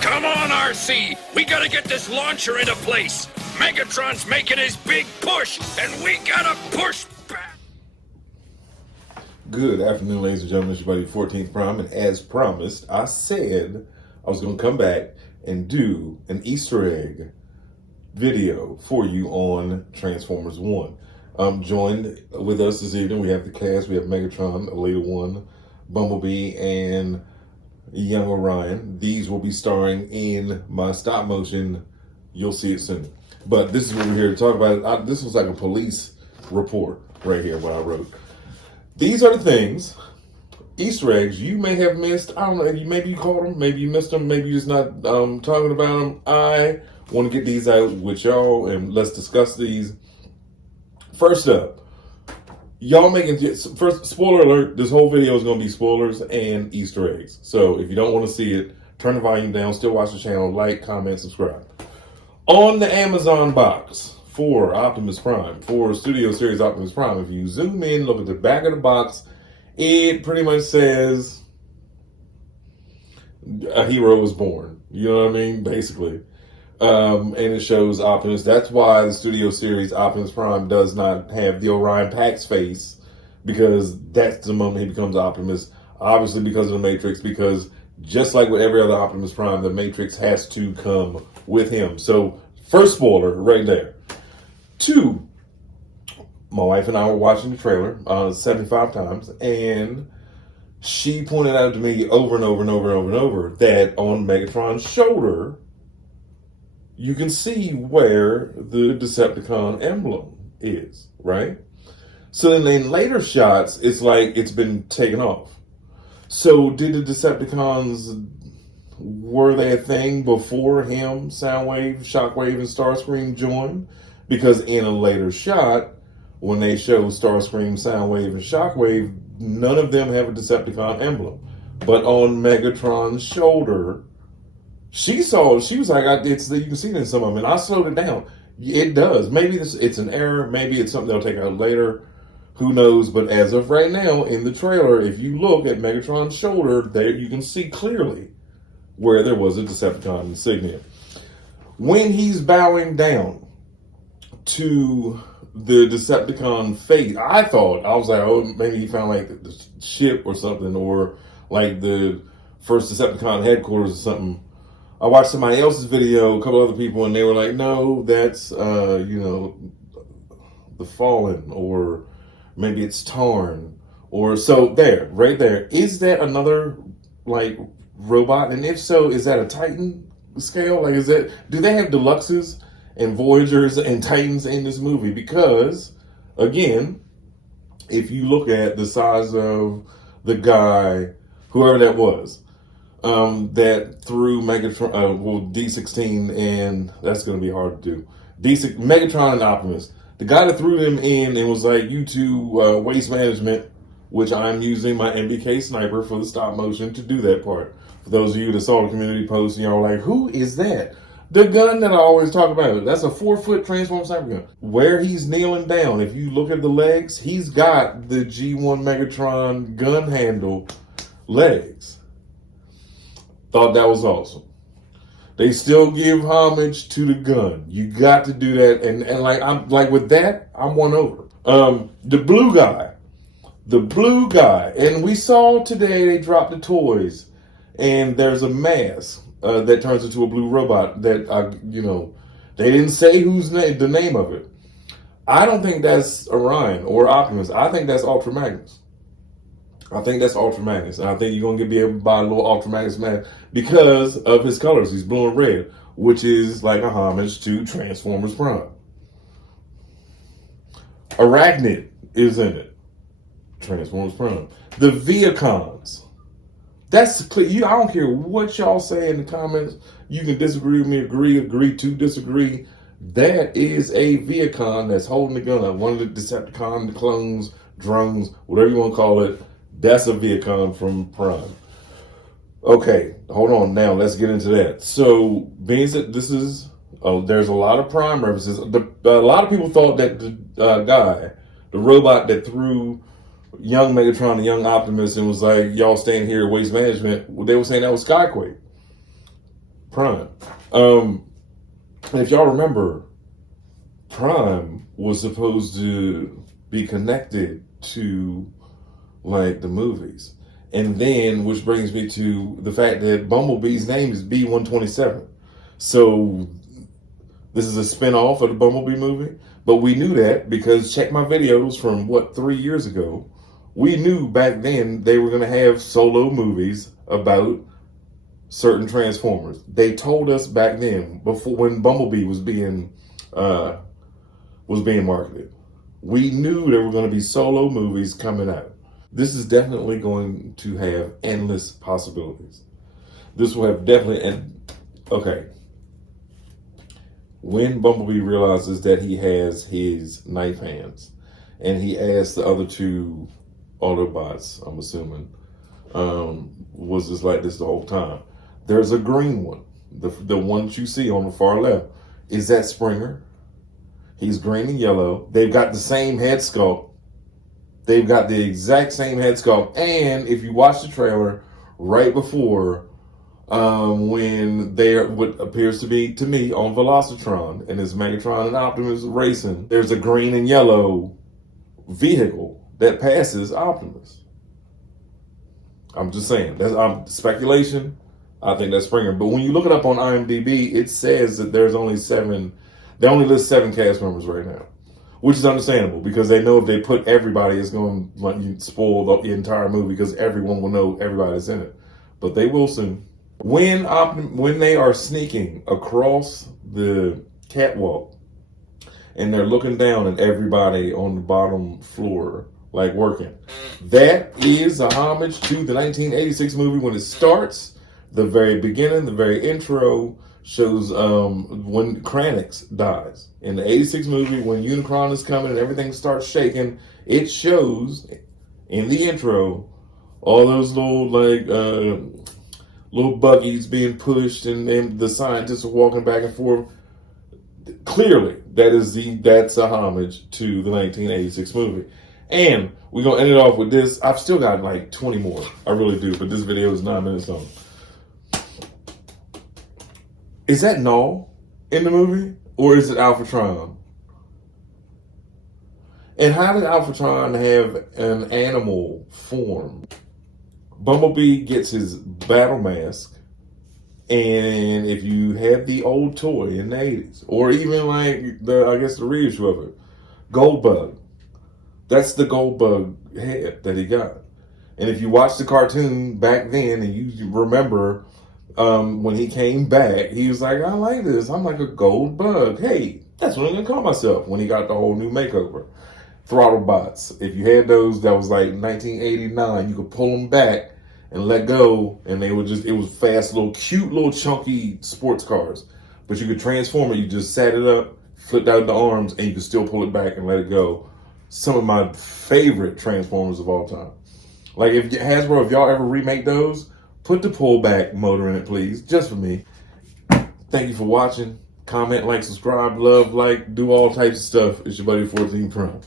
Come on, RC! We gotta get this launcher into place! Megatron's making his big push, and we gotta push back! Good afternoon, ladies and gentlemen. It's your buddy 14th Prime, and as promised, I said I was going to come back and do an Easter egg video for you on Transformers 1. Joined with us this evening, we have the cast. We have Megatron, Alita 1, Bumblebee, and Young Orion. These will be starring in my stop motion. You'll see it soon. But this is what we're here to talk about. This was like a police report right here, what I wrote. These are the things, Easter eggs, you may have missed. I don't know, maybe you caught them, maybe you missed them, maybe you're just not talking about them. I want to get these out with y'all, and let's discuss these. First up, y'all first, spoiler alert, this whole video is going to be spoilers and Easter eggs. So if you don't want to see it, turn the volume down, still watch the channel, like, comment, subscribe. On the Amazon box for Optimus Prime, for Studio Series Optimus Prime, if you zoom in, look at the back of the box, it pretty much says a hero was born. You know what I mean? Basically. And it shows Optimus. That's why the Studio Series Optimus Prime does not have the Orion Pax face, because that's the moment he becomes Optimus. Obviously because of the Matrix, because just like with every other Optimus Prime, the Matrix has to come with him. So, first spoiler right there. 2, my wife and I were watching the trailer 75 times, and she pointed out to me over and over and over and over and over that on Megatron's shoulder, you can see where the Decepticon emblem is, right? So then in later shots, it's like it's been taken off. So did the Decepticons, were they a thing before him, Soundwave, Shockwave, and Starscream joined? Because in a later shot, when they show Starscream, Soundwave, and Shockwave, none of them have a Decepticon emblem. But on Megatron's shoulder, she was like, you can see it in some of them, and I slowed it down. It does. Maybe it's an error. Maybe it's something they'll take out later. Who knows? But as of right now, in the trailer, if you look at Megatron's shoulder, there you can see clearly where there was a Decepticon insignia. When he's bowing down to the Decepticon face, I was like, oh, maybe he found like the ship or something, or like the first Decepticon headquarters or something. I watched somebody else's video, a couple other people, and they were like, no, that's, the Fallen, or maybe it's Tarn, or so there, right there. Is that another, like, robot? And if so, is that a Titan scale? Like, do they have Deluxes and Voyagers and Titans in this movie? Because, again, if you look at the size of the guy, whoever that was, that threw Megatron, D16, and that's going to be hard to do. Megatron and Optimus. The guy that threw them in and was like, you two, waste management, which I'm using my MBK sniper for the stop motion to do that part. For those of you that saw the community post, and y'all were like, who is that? The gun that I always talk about, that's a 4-foot transform sniper gun. Where he's kneeling down, if you look at the legs, he's got the G1 Megatron gun handle legs. Thought that was awesome. They still give homage to the gun. You got to do that, and I'm like with that, I'm won over. The blue guy, and we saw today they dropped the toys, and there's a mask that turns into a blue robot that they didn't say the name of it. I don't think that's Orion or Optimus. I think that's Ultra Magnus. And I think you're going to be able to buy a little Ultra Magnus mask because of his colors. He's blue and red, which is like a homage to Transformers Prime. Arachnid is in it. Transformers Prime. The Viacons. That's clear. I don't care what y'all say in the comments. You can disagree with me, agree to disagree. That is a Viacon that's holding the gun up. One of the Decepticon, the clones, drones, whatever you want to call it. That's a Viacon from Prime. Okay, hold on now. Let's get into that. So, being that this is, there's a lot of Prime references. A lot of people thought that the guy, the robot that threw young Megatron and young Optimus and was like, y'all staying here at Waste Management. Well, they were saying that was Skyquake Prime. And if y'all remember, Prime was supposed to be connected to like the movies. And then, which brings me to the fact that Bumblebee's name is B-127. So this is a spin-off of the Bumblebee movie. But we knew that because check my videos from 3 years ago. We knew back then they were going to have solo movies about certain Transformers. They told us back then, before when Bumblebee was being marketed. We knew there were going to be solo movies coming out. This is definitely going to have endless possibilities. This will have definitely okay. When Bumblebee realizes that he has his knife hands, and he asks the other two Autobots, I'm assuming, was just like this the whole time. There's a green one, the one that you see on the far left. Is that Springer? He's green and yellow. They've got the same head sculpt. They've got the exact same head sculpt. And if you watch the trailer right before, when they're what appears to be to me on Velocitron and it's Megatron and Optimus racing, there's a green and yellow vehicle that passes Optimus. I'm just saying, that's speculation. I think that's Springer. But when you look it up on IMDb, it says that there's only 7. They only list 7 cast members right now, which is understandable because they know if they put everybody, it's going to spoil the entire movie because everyone will know everybody's in it. But they will soon. When they are sneaking across the catwalk and they're looking down at everybody on the bottom floor, like working, that is a homage to the 1986 movie. When it starts, the very beginning, the very intro shows when Kranix dies. In the 86 movie, when Unicron is coming and everything starts shaking, it shows in the intro all those little buggies being pushed and the scientists are walking back and forth. Clearly, that's a homage to the 1986 movie. And we're going to end it off with this. I've still got like 20 more. I really do, but this video is 9 minutes long. Is that Null in the movie? Or is it Alphatron? And how did Alphatron have an animal form? Bumblebee gets his battle mask. And if you had the old toy in the 80s, or even like the reissue of it, Goldbug. That's the Goldbug head that he got. And if you watch the cartoon back then and you remember when he came back, he was like, I like this. I'm like a gold bug. Hey, that's what I'm going to call myself when he got the whole new makeover. Throttle bots. If you had those, that was like 1989. You could pull them back and let go, and it was fast, cute, chunky sports cars. But you could transform it. You just sat it up, flipped out the arms, and you could still pull it back and let it go. Some of my favorite Transformers of all time. Like if Hasbro, if y'all ever remake those, put the pullback motor in it, please, just for me. Thank you for watching. Comment, like, subscribe, love, do all types of stuff. It's your buddy 14 Prime.